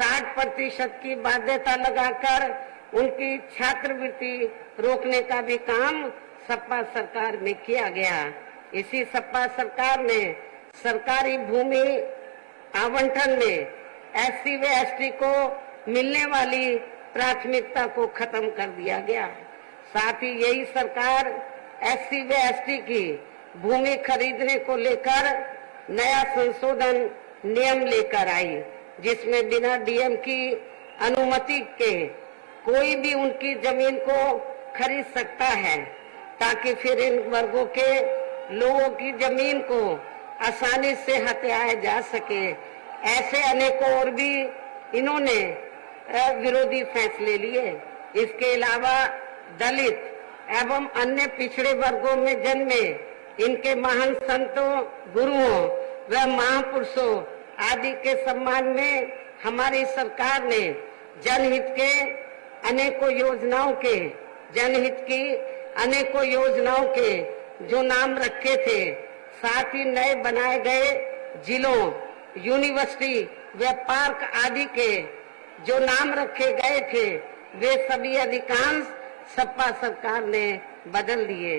60% की बाध्यता लगाकर उनकी छात्रवृत्ति रोकने का भी काम सपा सरकार में किया गया। इसी सपा सरकार ने सरकारी भूमि आवंटन में एससी व एसटी को मिलने वाली प्राथमिकता को खत्म कर दिया गया। साथ ही यही सरकार एससी व एसटी की भूमि खरीदने को लेकर नया संशोधन नियम लेकर आई, जिसमें बिना डीएम की अनुमति के कोई भी उनकी जमीन को खरीद सकता है, ताकि फिर इन वर्गों के लोगों की जमीन को आसानी से हथियाया जा सके। ऐसे अनेकों और भी इन्होंने विरोधी फैसले लिए। इसके अलावा दलित एवं अन्य पिछड़े वर्गों में जन्मे इनके महान संतों, गुरुओं व महापुरुषों आदि के सम्मान में हमारी सरकार ने जनहित की अनेकों योजनाओं के जो नाम रखे थे, साथ ही नए बनाए गए जिलों, यूनिवर्सिटी व पार्क आदि के जो नाम रखे गए थे, वे सभी अधिकांश सपा सरकार ने बदल दिए,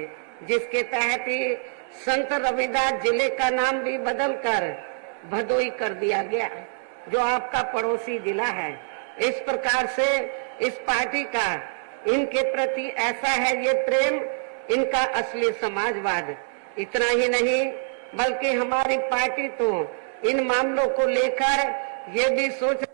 जिसके तहत ही संत रविदास जिले का नाम भी बदलकर भदोई कर दिया गया, जो आपका पड़ोसी जिला है। इस प्रकार से इस पार्टी का इनके प्रति ऐसा है ये प्रेम, इनका असली समाजवाद। इतना ही नहीं बल्कि हमारी पार्टी तो इन मामलों को लेकर ये भी सोच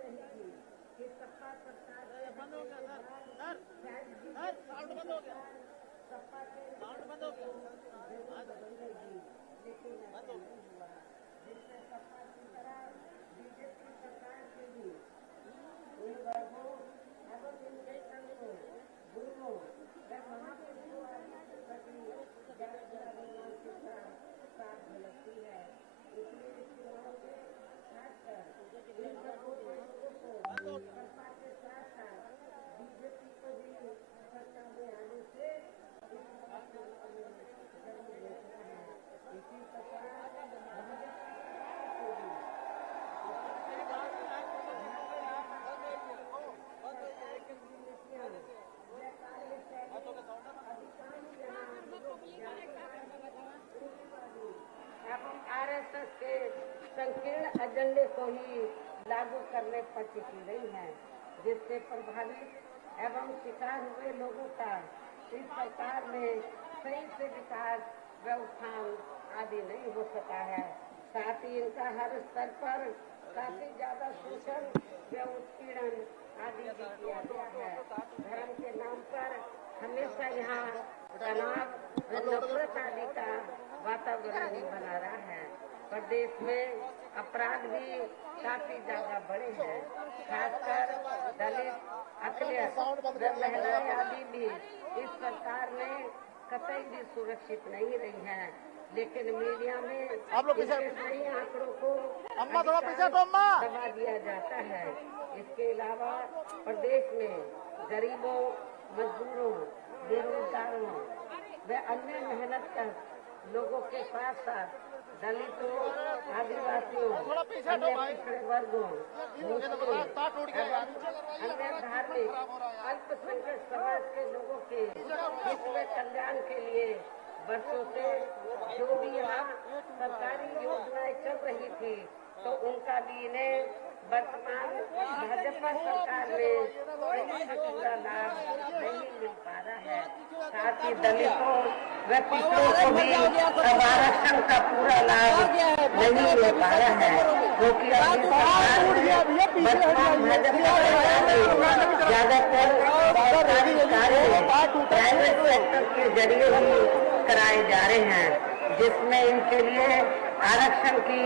आरएसएस के संकीर्ण एजेंडे को ही लागू करने पर टिकी रही है, जिससे प्रभावित एवं शिकार हुए लोगों का इस सरकार में सही से विकास व उत्थान आदि नहीं हो सका है। साथ ही इनका हर स्तर पर काफी ज्यादा शोषण व उत्पीड़न आदि भी किया गया है। धर्म के नाम पर हमेशा यहाँ तनाव व नफरत आदि का वातावरण बना रहा है। प्रदेश में अपराध भी काफी ज्यादा बढ़े हैं, खासकर दलित, अखिलेश व महिलाएं आदि भी इस सरकार में कतई भी सुरक्षित नहीं रही हैं। लेकिन मीडिया में सही आंकड़ों को दबा दिया जाता है। इसके अलावा प्रदेश में गरीबों, मजदूरों, बेरोजगारों व अन्य मेहनत कर लोगों के साथ साथ दलितों, आदिवासियों, अन्य पिछड़े वर्गों, मुस्लिम अन्य धार्मिक अल्पसंख्यक समाज के लोगों के हित में कल्याण के लिए वर्षों से जो भी यहाँ सरकारी योजनाएं चल रही थी, तो उनका भी इन्हें वर्तमान भाजपा सरकार में पूरा लाभ नहीं मिल पा रहा है। साथ ही दलितों व पिछड़ों को भी आरक्षण का पूरा लाभ नहीं मिल पा रहा है, क्योंकि वर्तमान भाजपा ज्यादातर कार्य प्राइवेट सेक्टर के जरिए ही कराए जा रहे हैं, जिसमें इनके लिए आरक्षण की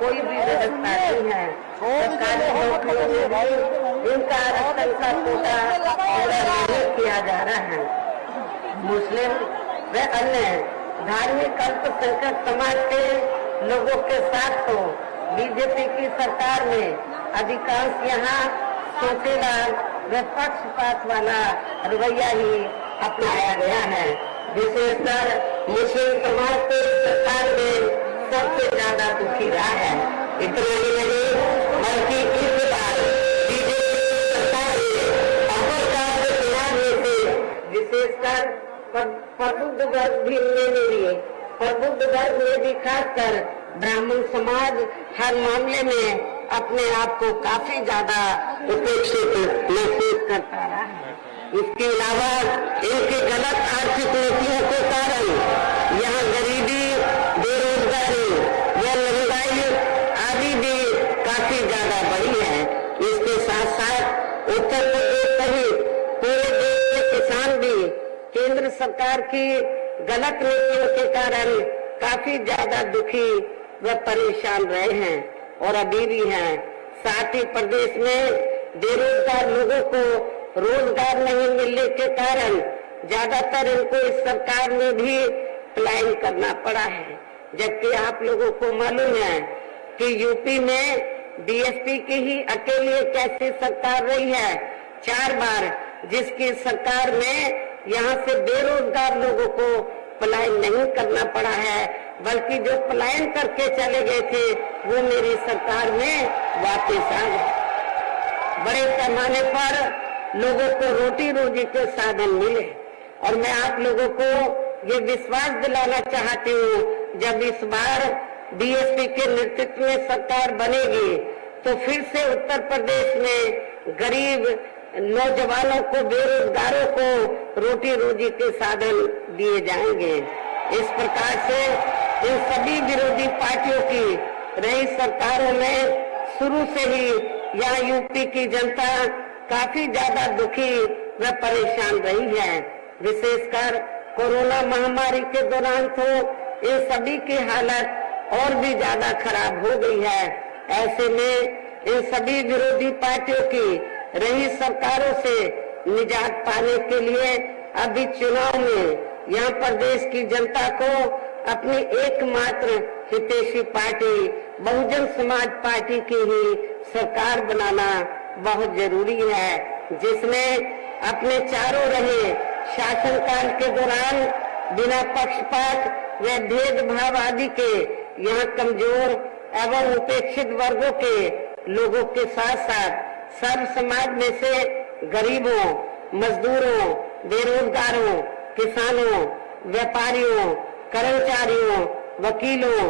कोई भी व्यवस्था नहीं है। सरकारी नौकरियों में भी इनका आरक्षण का कोटा पूरा नहीं किया जा रहा है। मुस्लिम व अन्य धार्मिक अल्पसंख्यक समाज के लोगों के साथ तो बीजेपी की सरकार में अधिकांश यहाँ सोचेगा व पक्षपात वाला रवैया ही अपनाया गया है। विशेषकर मुस्लिम समाज को सरकार में सबसे ज्यादा दुखी रहा है। इतना ही नहीं बल्कि इस बार खासकर ब्राह्मण समाज हर मामले में अपने आप को काफी ज्यादा उपेक्षित महसूस करता रहा है। इसके अलावा इनके गलत आर्थिक नीतियों के कारण यहाँ गरीबी, बेरोजगारी व महंगाई आदि भी काफी ज्यादा बढ़ी है। इसके साथ साथ उत्तर प्रदेश सहित पूरे देश के किसान भी केंद्र सरकार की गलत नीतियों के कारण काफी ज्यादा दुखी व परेशान रहे हैं और अभी भी हैं। साथ ही प्रदेश में बेरोजगार लोगों को रोजगार नहीं मिलने के कारण ज्यादातर इनको इस सरकार में भी पलायन करना पड़ा है। जबकि आप लोगों को मालूम है कि यूपी में बीएसपी की ही अकेली एक ऐसी सरकार रही है 4 बार, जिसकी सरकार में यहाँ से बेरोजगार लोगों को पलायन नहीं करना पड़ा है, बल्कि जो पलायन करके चले गए थे वो मेरी सरकार में वापस आ गए। बड़े पैमाने पर लोगों को रोटी रोजी के साधन मिले और मैं आप लोगों को ये विश्वास दिलाना चाहती हूँ, जब इस बार बीएसपी के नेतृत्व में सरकार बनेगी तो फिर से उत्तर प्रदेश में गरीब नौजवानों को, बेरोजगारों को रोटी रोजी के साधन दिए जाएंगे। इस प्रकार से इन सभी विरोधी पार्टियों की रही सरकारों में शुरू से ही यहाँ यूपी की जनता काफी ज्यादा दुखी व परेशान रही है। विशेषकर कोरोना महामारी के दौरान तो इन सभी की हालत और भी ज्यादा खराब हो गई है। ऐसे में इन सभी विरोधी पार्टियों की रही सरकारों से निजात पाने के लिए अभी चुनाव में यहाँ प्रदेश की जनता को अपनी एकमात्र हितैषी पार्टी बहुजन समाज पार्टी की ही सरकार बनाना बहुत जरूरी है, जिसमें अपने चारों रहे शासनकाल के दौरान बिना पक्षपात व भेदभाव आदि के यहाँ कमजोर एवं उपेक्षित वर्गों के लोगों के साथ साथ सर्व समाज में से गरीबों, मजदूरों, बेरोजगारों, किसानों, व्यापारियों, कर्मचारियों, वकीलों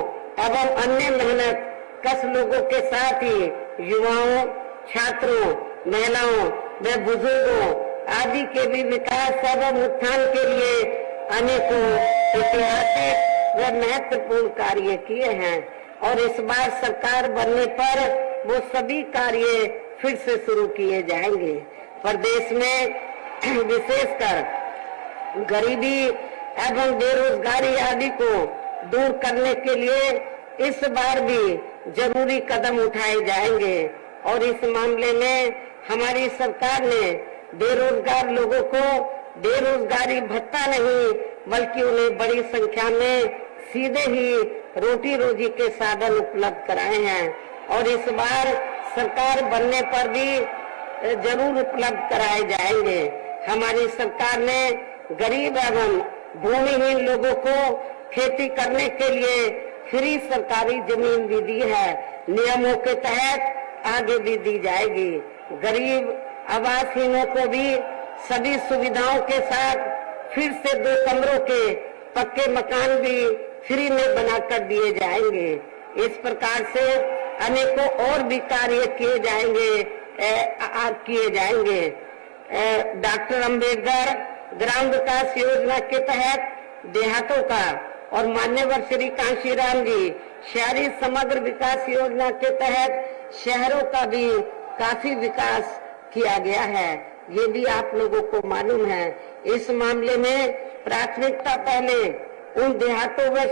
एवं अन्य मेहनत कश लोगों के साथ ही युवाओं, छात्रों, महिलाओं व बुजुर्गों आदि के भी विकास एवं उत्थान के लिए अनेकों ऐतिहासिक व महत्वपूर्ण कार्य किए हैं और इस बार सरकार बनने पर वो सभी कार्य फिर से शुरू किए जाएंगे। प्रदेश में विशेषकर गरीबी एवं बेरोजगारी आदि को दूर करने के लिए इस बार भी जरूरी कदम उठाए जाएंगे और इस मामले में हमारी सरकार ने बेरोजगार लोगों को बेरोजगारी भत्ता नहीं बल्कि उन्हें बड़ी संख्या में सीधे ही रोटी रोजी के साधन उपलब्ध कराए हैं और इस बार सरकार बनने पर भी जरूर उपलब्ध कराए जाएंगे। हमारी सरकार ने गरीब एवं भूमिहीन लोगों को खेती करने के लिए फ्री सरकारी जमीन भी दी है, नियमों के तहत आगे भी दी जाएगी। गरीब आवासहीनों को भी सभी सुविधाओं के साथ फिर से 2 कमरों के पक्के मकान भी फ्री में बनाकर दिए जाएंगे। इस प्रकार से अनेकों और भी कार्य किए जाएंगे। डॉक्टर अंबेडकर ग्राम विकास योजना के तहत देहातों का और मान्यवर श्री कांशीराम जी शहरी समग्र विकास योजना के तहत शहरों का भी काफी विकास किया गया है, ये भी आप लोगों को मालूम है। इस मामले में प्राथमिकता पहले उन देहातों व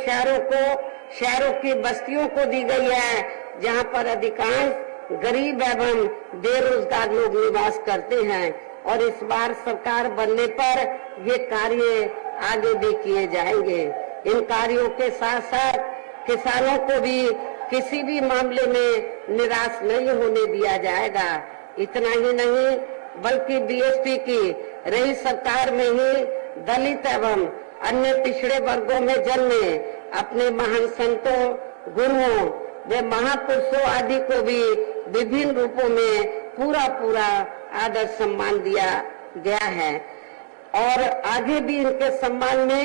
शहरों की बस्तियों को दी गई है जहां पर अधिकांश गरीब एवं बेरोजगार लोग निवास करते हैं और इस बार सरकार बनने पर ये कार्य आगे भी किए जाएंगे। इन कार्यों के साथ साथ किसानों को भी किसी भी मामले में निराश नहीं होने दिया जाएगा। इतना ही नहीं बल्कि बीएसपी की रही सरकार में ही दलित एवं अन्य पिछड़े वर्गों में जन्मे अपने महान संतों, गुरुओं व महापुरुषों आदि को भी विभिन्न रूपों में पूरा आदर सम्मान दिया गया है और आगे भी इनके सम्मान में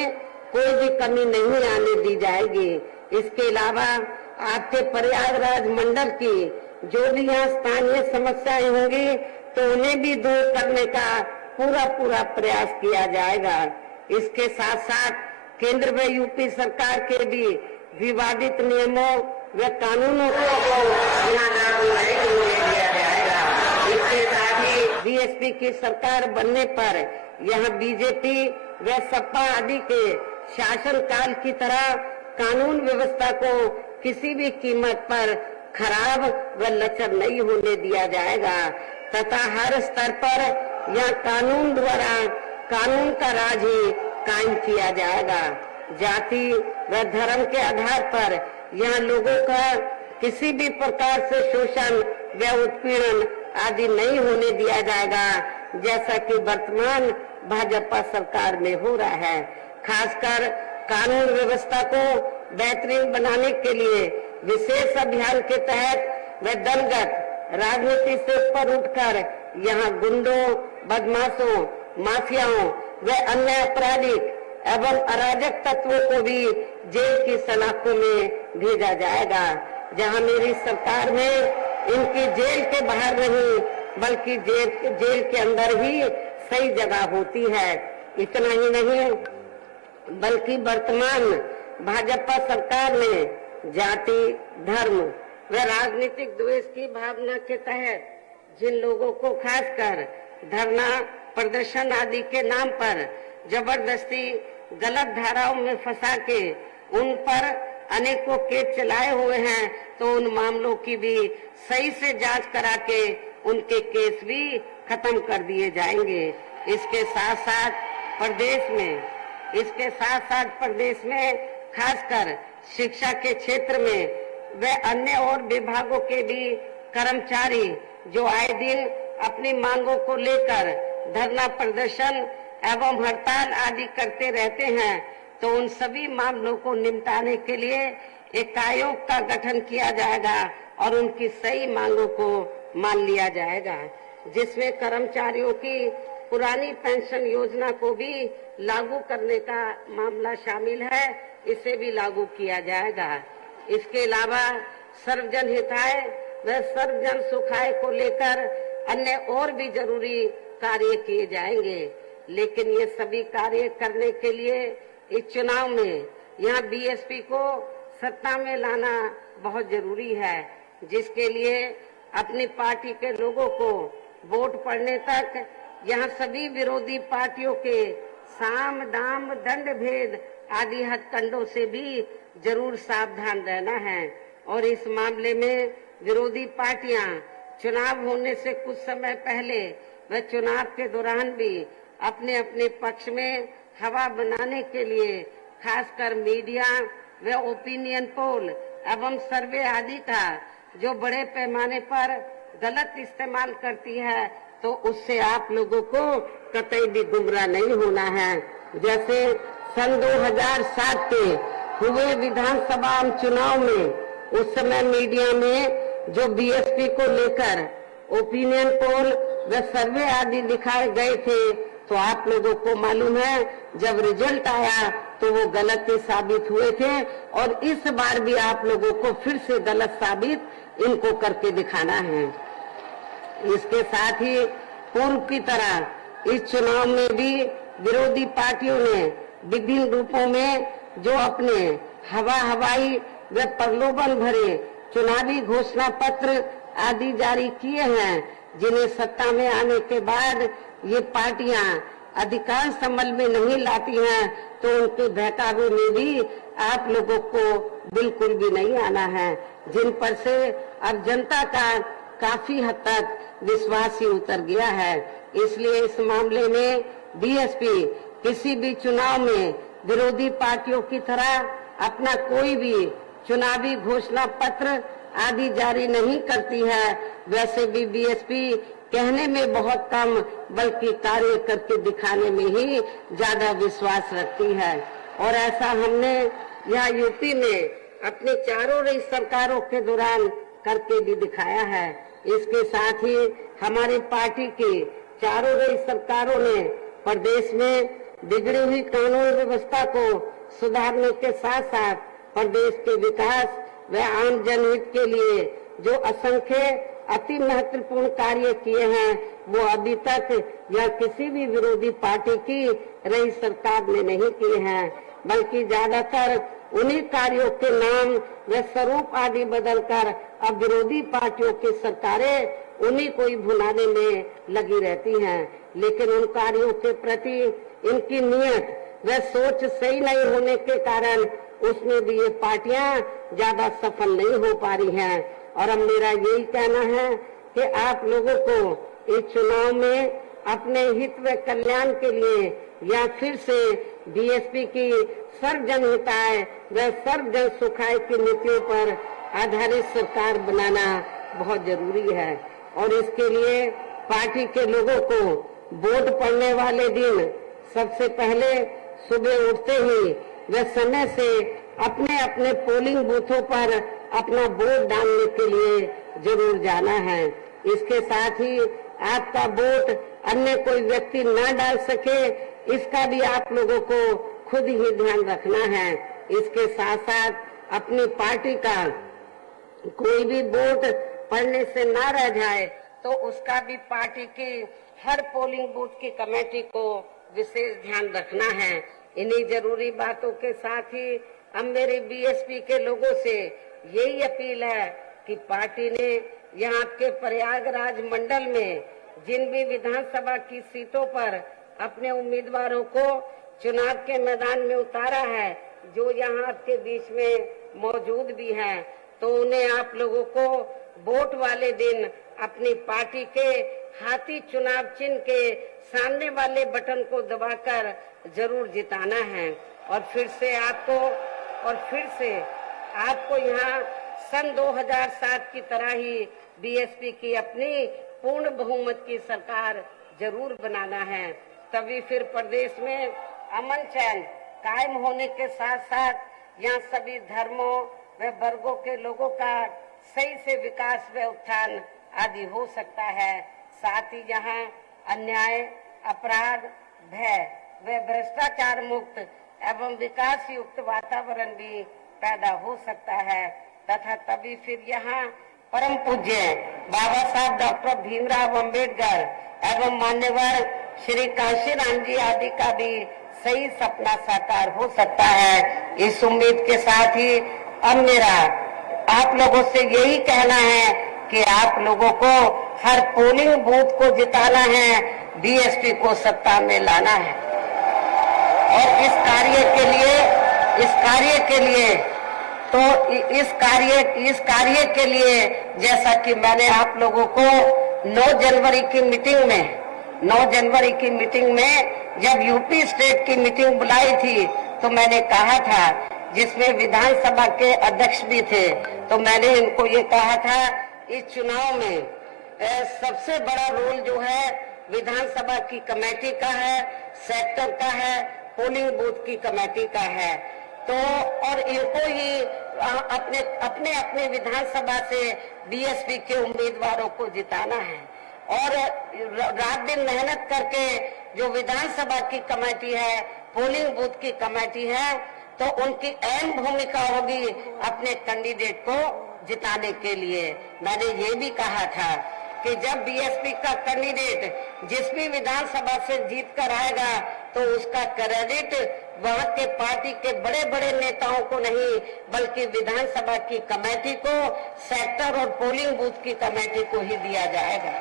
कोई भी कमी नहीं आने दी जाएगी। इसके अलावा आपके प्रयागराज मंडल की जो भी यहाँ स्थानीय समस्याएं होंगी तो उन्हें भी दूर करने का पूरा प्रयास किया जाएगा। इसके साथ साथ केंद्र व यूपी सरकार के भी विवादित नियमों व कानूनों को यहाँ लागू नहीं किया जाएगा। इसके साथ ही बीएसपी की सरकार बनने पर यहाँ बीजेपी व सपा आदि के शासन काल की तरह कानून व्यवस्था को किसी भी कीमत पर खराब व लचर नहीं होने दिया जाएगा तथा हर स्तर पर यह कानून द्वारा कानून का राज ही कायम किया जाएगा। जाति व धर्म के आधार पर यह लोगों का किसी भी प्रकार से शोषण व उत्पीड़न आदि नहीं होने दिया जाएगा, जैसा कि वर्तमान भाजपा सरकार में हो रहा है। खासकर कानून व्यवस्था को बेहतरीन बनाने के लिए विशेष अभियान के तहत व दलगत राजनीति से ऊपर उठकर यहाँ गुंडों, बदमाशों, माफियाओं व अन्य आपराधिक एवं अराजक तत्वों को भी जेल की सलाखों में भेजा जाएगा। जहाँ मेरी सरकार में इनकी जेल के बाहर नहीं बल्कि जेल के अंदर ही सही जगह होती है। इतना ही नहीं बल्कि वर्तमान भाजपा सरकार ने जाति, धर्म व राजनीतिक द्वेष की भावना के तहत जिन लोगों को खासकर धरना प्रदर्शन आदि के नाम पर जबरदस्ती गलत धाराओं में फंसा के उन पर अनेकों केस चलाए हुए हैं, तो उन मामलों की भी सही से जांच करा के उनके केस भी खत्म कर दिए जाएंगे। इसके साथ साथ प्रदेश में खासकर शिक्षा के क्षेत्र में व अन्य और विभागों के भी कर्मचारी जो आए दिन अपनी मांगों को लेकर धरना प्रदर्शन एवं हड़ताल आदि करते रहते हैं, तो उन सभी मामलों को निपटाने के लिए एक आयोग का गठन किया जाएगा और उनकी सही मांगों को मान लिया जाएगा, जिसमें कर्मचारियों की पुरानी पेंशन योजना को भी लागू करने का मामला शामिल है, इसे भी लागू किया जाएगा। इसके अलावा सर्वजन हिताय व सर्वजन सुखाय को लेकर अन्य और भी जरूरी कार्य किए जाएंगे, लेकिन ये सभी कार्य करने के लिए इस चुनाव में यहाँ बीएसपी को सत्ता में लाना बहुत जरूरी है, जिसके लिए अपनी पार्टी के लोगों को वोट पड़ने तक यहाँ सभी विरोधी पार्टियों के साम दाम दंड भेद आदि हथकंडों से भी जरूर सावधान रहना है। और इस मामले में विरोधी पार्टियां चुनाव होने से कुछ समय पहले व चुनाव के दौरान भी अपने अपने पक्ष में हवा बनाने के लिए खासकर मीडिया व ओपिनियन पोल एवं सर्वे आदि का जो बड़े पैमाने पर गलत इस्तेमाल करती है, तो उससे आप लोगों को कतई भी गुमराह नहीं होना है। जैसे सन 2007 के हुए विधानसभा चुनाव में उस समय मीडिया में जो बीएसपी को लेकर ओपिनियन पोल व सर्वे आदि दिखाए गए थे, तो आप लोगों को मालूम है जब रिजल्ट आया तो वो गलत ही साबित हुए थे, और इस बार भी आप लोगों को फिर से गलत साबित इनको करके दिखाना है। इसके साथ ही पूर्व की तरह इस चुनाव में भी विरोधी पार्टियों ने विभिन्न रूपों में जो अपने हवाई व प्रलोभन भरे चुनावी घोषणा पत्र आदि जारी किए हैं, जिन्हें सत्ता में आने के बाद ये पार्टियां अधिकांश अमल में नहीं लाती हैं, तो उनके बहकावे में भी आप लोगों को बिल्कुल भी नहीं आना है, जिन पर से अब जनता का काफी हद तक विश्वास ही उतर गया है। इसलिए इस मामले में बीएसपी किसी भी चुनाव में विरोधी पार्टियों की तरह अपना कोई भी चुनावी घोषणा पत्र आदि जारी नहीं करती है। वैसे भी बीएसपी कहने में बहुत कम बल्कि कार्य करके दिखाने में ही ज्यादा विश्वास रखती है, और ऐसा हमने यहाँ यूपी में अपनी चारों रही सरकारों के दौरान करके भी दिखाया है। इसके साथ ही हमारी पार्टी की चारों रही सरकारों ने प्रदेश में बिगड़ी हुई कानून व्यवस्था को सुधारने के साथ साथ प्रदेश के विकास व आम जनहित के लिए जो असंख्य अति महत्वपूर्ण कार्य किए हैं वो अभी तक या किसी भी विरोधी पार्टी की रही सरकार ने नहीं किए हैं, बल्कि ज्यादातर उन्हीं कार्यों के नाम व स्वरूप आदि बदलकर अब विरोधी पार्टियों की सरकारें उन्हीं को ही भुनाने में लगी रहती हैं। लेकिन उन कार्यों के प्रति इनकी नियत व सोच सही नहीं होने के कारण उसमें भी ये पार्टियां ज्यादा सफल नहीं हो पा रही हैं। और अब मेरा यही कहना है कि आप लोगों को इस चुनाव में अपने हित व कल्याण के लिए या फिर से बीएसपी की सर्व जनहिताय व सर्व जन सुखाय की नीतियों पर आधारित सरकार बनाना बहुत जरूरी है। और इसके लिए पार्टी के लोगों को वोट पड़ने वाले दिन सबसे पहले सुबह उठते ही व समय से अपने अपने पोलिंग बूथों पर अपना वोट डालने के लिए जरूर जाना है। इसके साथ ही आपका वोट अन्य कोई व्यक्ति न डाल सके, इसका भी आप लोगों को खुद ही ध्यान रखना है। इसके साथ साथ अपनी पार्टी का कोई भी वोट पड़ने से ना रह जाए तो उसका भी पार्टी की हर पोलिंग बूथ की कमेटी को विशेष ध्यान रखना है। इन्हीं जरूरी बातों के साथ ही अब मेरी बीएसपी के लोगों से यही अपील है कि पार्टी ने यहाँ के प्रयागराज मंडल में जिन भी विधानसभा की सीटों पर अपने उम्मीदवारों को चुनाव के मैदान में उतारा है, जो यहाँ आपके बीच में मौजूद भी हैं, तो उन्हें आप लोगों को वोट वाले दिन अपनी पार्टी के हाथी चुनाव चिन्ह के सामने वाले बटन को दबाकर जरूर जिताना है। और फिर से आपको यहाँ सन 2007 की तरह ही बीएसपी की अपनी पूर्ण बहुमत की सरकार जरूर बनाना है। तभी फिर प्रदेश में अमन चैन कायम होने के साथ साथ यहाँ सभी धर्मों व वर्गों के लोगों का सही से विकास व उत्थान आदि हो सकता है। साथ ही यहाँ अन्याय, अपराध, भय व भ्रष्टाचार मुक्त एवं विकास युक्त वातावरण भी पैदा हो सकता है तथा तभी फिर यहाँ परम पूज्य बाबा साहब डॉक्टर भीमराव अंबेडकर एवं मान्यवर श्री कांशीराम जी आदि का भी सही सपना साकार हो सकता है। इस उम्मीद के साथ ही अब मेरा आप लोगों से यही कहना है कि आप लोगों को हर पोलिंग बूथ को जिताना है, बीएसपी को सत्ता में लाना है। और इस कार्य के लिए जैसा कि मैंने आप लोगों को 9 जनवरी की मीटिंग में जब यूपी स्टेट की मीटिंग बुलाई थी तो मैंने कहा था, जिसमें विधानसभा के अध्यक्ष भी थे, तो मैंने इनको ये कहा था इस चुनाव में सबसे बड़ा रोल जो है विधानसभा की कमेटी का है, सेक्टर का है, पोलिंग बूथ की कमेटी का है। तो और इनको ही अपने विधानसभा से बीएसपी के उम्मीदवारों को जिताना है। और रात दिन मेहनत करके जो विधानसभा की कमेटी है, पोलिंग बूथ की कमेटी है, तो उनकी अहम भूमिका होगी अपने कैंडिडेट को जिताने के लिए। मैंने ये भी कहा था कि जब बीएसपी का कैंडिडेट जिस भी विधानसभा से जीत कर आएगा तो उसका क्रेडिट वहाँ के पार्टी के बड़े बड़े नेताओं को नहीं बल्कि विधानसभा की कमेटी को, सेक्टर और पोलिंग बूथ की कमेटी को ही दिया जाएगा।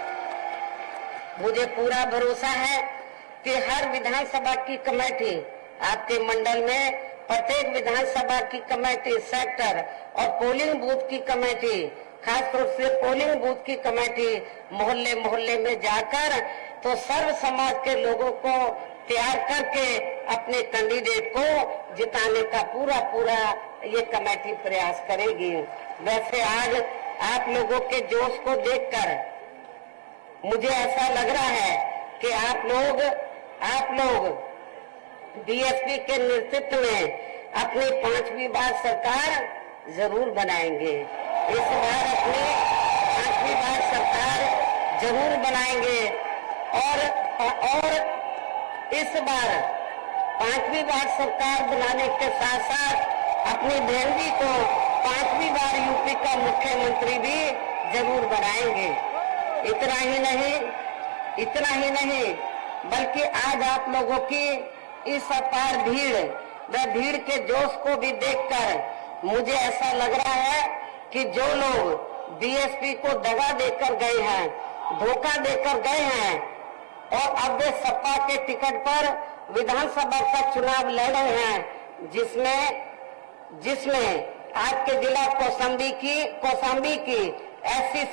मुझे पूरा भरोसा है कि हर विधानसभा की कमेटी आपके मंडल में, प्रत्येक विधानसभा की कमेटी, सेक्टर और पोलिंग बूथ की कमेटी, खासतौर से पोलिंग बूथ की कमेटी मोहल्ले मोहल्ले में जाकर तो सर्व समाज के लोगों को तैयार करके अपने कैंडिडेट को जिताने का पूरा ये कमेटी प्रयास करेगी। वैसे आज आप लोगों के जोश को देखकर मुझे ऐसा लग रहा है कि आप लोग बीएसपी के नेतृत्व में अपनी 5वीं बार सरकार जरूर बनाएंगे। इस बार अपनी 5वीं बार सरकार जरूर बनाएंगे और इस बार 5वीं बार सरकार बनाने के साथ साथ अपनी बहन जी को 5वीं बार यूपी का मुख्यमंत्री भी जरूर बनाएंगे। इतना ही नहीं बल्कि आज आप लोगों की इस अपार भीड़ व भीड़ के जोश को भी देखकर मुझे ऐसा लग रहा है कि जो लोग बीएसपी को दगा देकर गए हैं, धोखा देकर गए हैं और अब वे सपा के टिकट पर विधानसभा का चुनाव लड़ रहे हैं, जिसमें आज के जिला कौशाम्बी की ऐसी